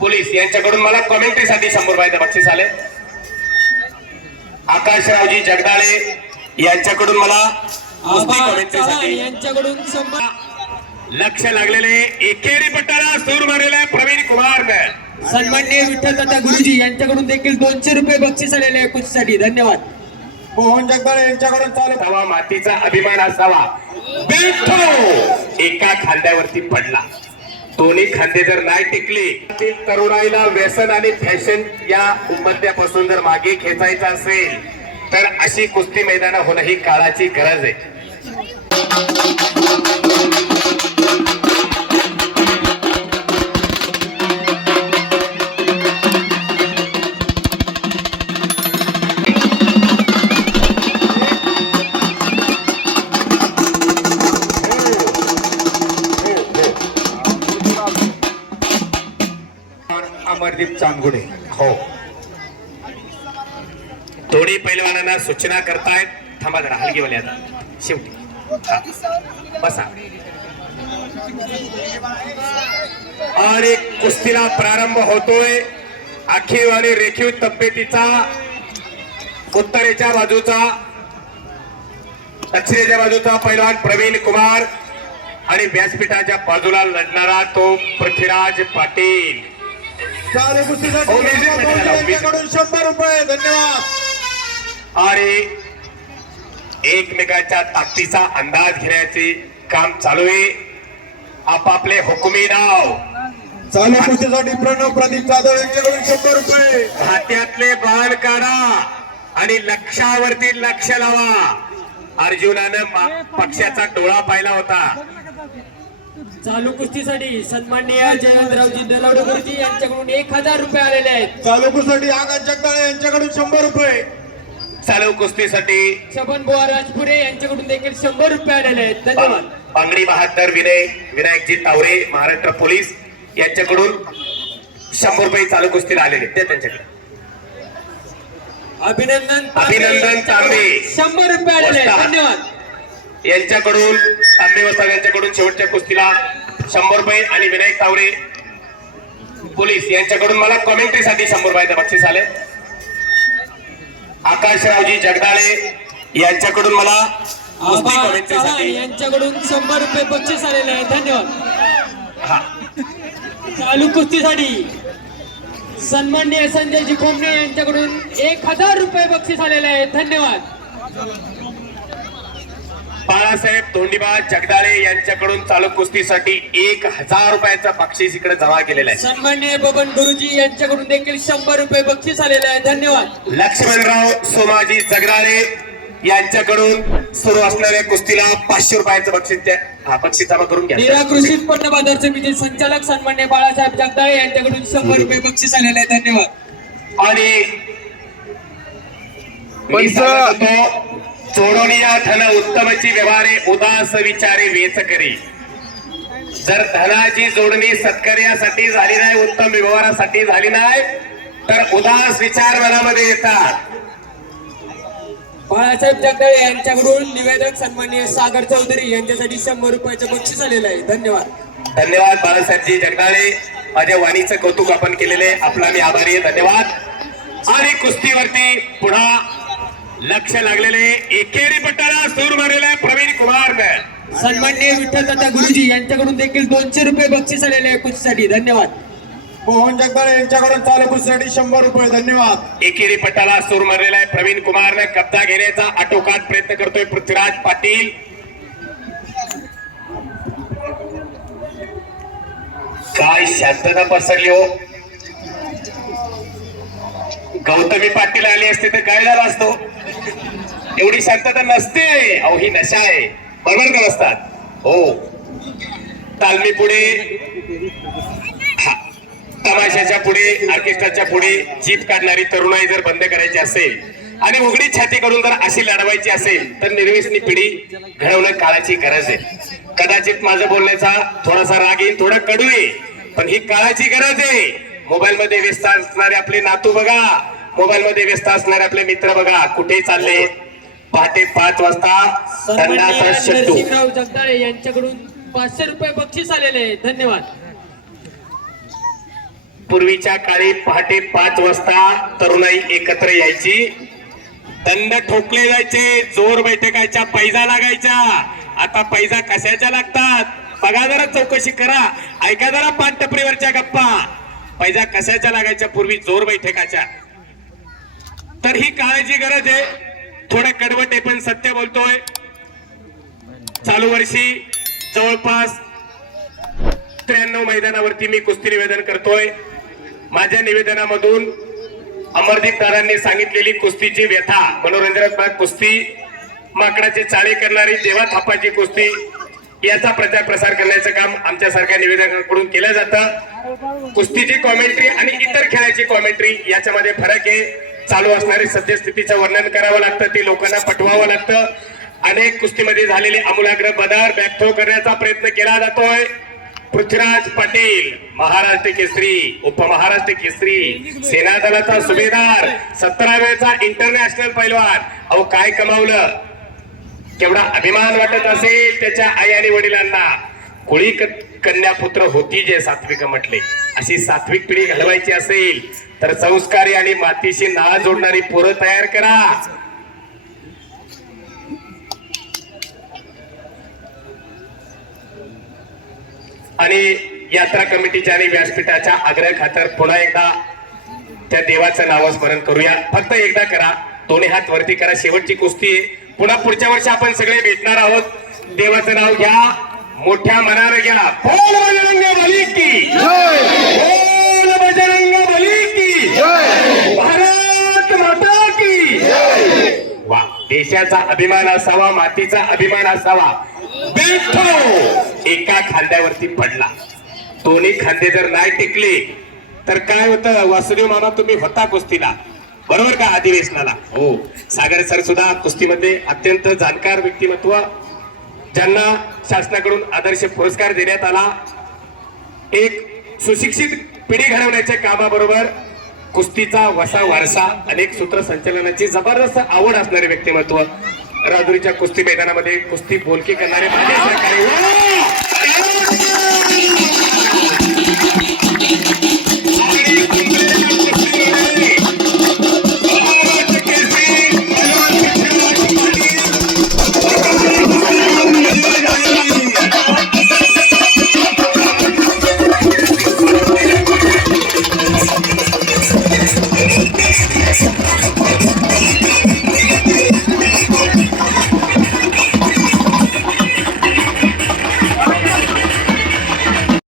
Police यांच्याकडून मला कॉमेंट्रीसाठी शंभर रुपयाचं बक्षीस आले. आकाशरावजी जगदाळे यांच्याकडून मला कुस्ती आबा कॉमेंट्रीसाठी यांच्याकडून लक्ष लागलेले एकेरी पट्टाला सूर मारलेले प्रवीण कुमार. सन्मान्य विठ्ठल दादा गुरुजी यांच्याकडून देखील दोनशे रुपये बक्षीस आलेले आहे कुस्तीसाठी धन्यवाद. मोहन जगदाळे यांच्याकडून चालू तवा मातीचा अभिमान असावा. एका खांद्यावरती पडला. दोन्ही खांदे जर नाही टिकले तरुणाईला व्यसन आणि फॅशन या उमद्यापासून जर मागे खेचायचं असेल तर अशी कुस्ती मैदान होणं ही काळाची गरज आहे. अमरदीप चांदगुडे. हो. दोन्ही पैलवानांना सूचना करतायत. थांबा जरा हलगीवाले आता. शेवटी. बसा. आणि कुस्तीला प्रारंभ होतोय. आखीव आणि रेखीव तब्येतीचा उत्तरेच्या बाजूचा दक्षिणेच्या बाजूचा पैलवान प्रवीण कुमार आणि व्यासपीठाच्या बाजूला लढणारा तो पृथ्वीराज पाटील. हो, यांच्याकडून शंभर रुपये धन्यवाद. आणि एकमेकांच्या ताकदीचा अंदाज घेण्याचे काम चालू आहे. आपापले हुकुमी नाव. चालू कुस्तीसाठी प्रणव प्रदीप जाधव यांच्याकडून शंभर रुपये. हात्यातले बाण काढा आणि लक्षावरती लक्ष लावा. अर्जुनानं पक्षाचा डोळा पाहिला होता. चालू कुस्तीसाठी सन्माननीय जयवंतरावजी दलावडे गुरुजी यांच्याकडून एक हजार रुपये आलेले आहेत. चालू कुस्तीसाठी आकाश जगदाळे यांच्याकडून शंभर रुपये. चालू कुस्तीसाठी शबन बुवा राजपुरे यांच्याकडून देखील शंभर रुपये आलेले आहेत. धन्यवाद. बांगडी बहादर विनय विनायकजी तावरे महाराष्ट्र पोलीस यांच्याकडून शंभर रुपये चालू कुस्तीला आलेले ते त्यांच्याकडे. अभिनंदन तांबे अभिनंदन तांबे. यांच्याकडून शंभर रुपये आलेले आहेत. वस्ताद. धन्यवाद. यांच्याकडून तांबे वस्ताद यांच्याकडून शेवटच्या कुस्तीला शंभर रुपये आणि विनायक तावरे पोलीस यांच्याकडून मला कॉमेंट्रीसाठी शंभर रुपयाचं बक्षीस आले. आकाशरावजी जगदाळे यांच्याकडून मला यांच्याकडून शंभर रुपये बक्षीस आलेले आहे धन्यवाद. हा. चालू कुस्तीसाठी सन्माननीय संजयजी कोमणे यांच्याकडून एक हजार रुपये बक्षीस आलेले आहे धन्यवाद. बाळासाहेब धोंडीबा जगदाळे यांच्याकडून चालू कुस्तीसाठी एक हजार रुपयाचं बक्षीस इकडे जमा केलेलं आहे. सन्माननीय बबन गुरुजी यांच्याकडून देखील शंभर रुपये बक्षीस आलेले आहे. धन्यवाद. लक्ष्मणराव सोमाजी जगदाळे यांच्याकडून सुरू असणाऱ्या कुस्तीला पाचशे रुपयाचं बक्षीस द्या. हा बक्षीस जमा करून घ्या. निरा कृषी उत्पन्न बाजार समिती संचालक सन्मान्य बाळासाहेब जगदाळे यांच्याकडून शंभर रुपये बक्षीस आलेले आहे. धन्यवाद. आणि मी सांगत होतो चोडोनिया धन उत्तमची व्यवहारे उदास विचारे वेच करी. जर धनाची जोडणी सत्कार्यासाठी झाली नाही उत्तम व्यवहारासाठी झाली नाही तर उदास विचार मनामध्ये येतात. बाळासाहेब जगदाळे यांच्याकडून निवेदक सन्मान्य सागर चौधरी यांच्यासाठी शंभर रुपयाचं बक्षीस आलेलं आहे. धन्यवाद. धन्यवाद बाळासाहेबजी जगदाळे. माझ्या वाणीचं कौतुक आपण केलेले आपला मी आभारी आहे. धन्यवाद. आणि कुस्तीवरती पुन्हा लक्ष लागलेले एकेरी पट्टाला सूर मारलेले प्रवीण कुमार सन्मान्य विठ्ठल दादा गुरुजी यांच्याकडून देखील दोनशे रुपये बक्षीस आलेले आहे कुस्तीसाठी. धन्यवाद. मोहन जगदाळे यांच्याकडून चालू कुस्तीसाठी शंभर रुपये. धन्यवाद. एकेरी पट्टाला सूर मारलेला आहे प्रवीण कुमारने कब्जा घेण्याचा आटोकाट प्रयत्न करतोय पृथ्वीराज पाटील. काय शांतता पसरली हो. गौतमी पाटील आली असते तर काय झालं असतो? एवढी शांतता नसते. अहो ही नशा आहे. बरोबर का असतात हो. तालमी पुढे तमाशाच्या पुढे ऑर्केस्ट्राच्या पुढे जीप काढणारी तरुणाई जर बंद करायची असेल आणि उघडी छाती करून जर अशी लढवायची असेल तर निर्वेसनी पिढी घडवणं काळाची गरज आहे. कदाचित माझं बोलण्याचा थोडासा राग येईल थोडं कडू ये पण ही काळाची गरज आहे. मोबाईल मध्ये व्यस्त असणारे आपले नातू बघा. मोबाईल मध्ये व्यस्त असणारे आपले मित्र बघा. कुठे चालले? पहाटे पाच वाजता नरसिंहराव जगदाळे यांच्याकडून पाचशे रुपये बक्षीस आलेले आहे धन्यवाद. पूर्वीच्या काळी पहाटे पाच वाजता तरुणाई एकत्र यायची. दंड ठोकले जायचे जोर बैठकाच्या पैजा लागायच्या. आता पैजा कशाच्या लागतात? बघा जरा चौकशी करा. ऐका जरा पानटपरीवरच्या गप्पा. पैजा कशाच्या लागायच्या पूर्वी? जोर बैठकाच्या. तर ही काळाची गरज आहे. थोडं कडवट आहे पण सत्य बोलतोय. चालू वर्षी जवळपास त्र्याण्णव मैदानावरती मी कुस्ती निवेदन करतोय. माझ्या निवेदनामधून अमरदीप दादांनी सांगितलेली कुस्तीची व्यथा मनोरंजनात्मक कुस्ती माकडाचे चाळे करणारी देवा थापाची कुस्ती याचा प्रचार प्रसार करण्याचं काम आमच्यासारख्या निवेदकांकडून केलं जातं. कुस्तीची कॉमेंट्री आणि इतर खेळाची कॉमेंट्री याच्यामध्ये फरक आहे. चालू असणारी सद्यस्थितीचं वर्णन करावं लागतं ते लोकांना पटवावं लागतं. अनेक कुस्तीमध्ये झालेले अमूलाग्र बदल बॅकथ्रो करण्याचा प्रयत्न केला जातोय. पृथ्वीराज पाटील महाराष्ट्र केसरी उपमहाराष्ट्र केसरी सेना दलाचा सुभेदार सतरा वेळचा इंटरनॅशनल पैलवान. अहो काय कमावलं? केवढा अभिमान वाटत असेल त्याच्या आई आणि वडिलांना. कुळी कन्यापुत्र कन्या पुत्र होती जे सात्विक म्हटले. अशी सात्विक पिढी घालवायची असेल तर संस्कारी आणि मातीशी नाळ जोडणारी पोरं तयार करा. आणि यात्रा कमिटीच्या आणि व्यासपीठाच्या आग्रह खातर पुन्हा एकदा त्या देवाचं नाव स्मरण करूया. फक्त एकदा करा. दोन्ही हात वरती करा. शेवटची कुस्ती आहे. पुन्हा पुढच्या वर्षी आपण सगळे भेटणार आहोत. देवाचं नाव घ्या. मोठ्या मनानं घ्या. बोल बजरंग बली की. बोल बजरंग बली की. भारत माता की. वा देशाचा अभिमान असावा मातीचा अभिमान असावा. बेठो. एका खांद्यावरती पडला. दोन्ही खांदे जर नाही टिकले तर काय होतं? वासुदेव मामा तुम्ही होता कुस्तीला. बरोबर का अधिवेशनाला? हो. सागर सर सुद्धा कुस्तीमध्ये अत्यंत जाणकार व्यक्तिमत्व ज्यांना शासनाकडून आदर्श पुरस्कार देण्यात आला. एक सुशिक्षित पिढी घडवण्याच्या कामाबरोबर कुस्तीचा वसा वारसा अनेक सूत्रसंचलनाची जबरदस्त आवड असणारे व्यक्तिमत्व राजुरीच्या कुस्ती मैदानामध्ये कुस्ती बोलकी करणारे!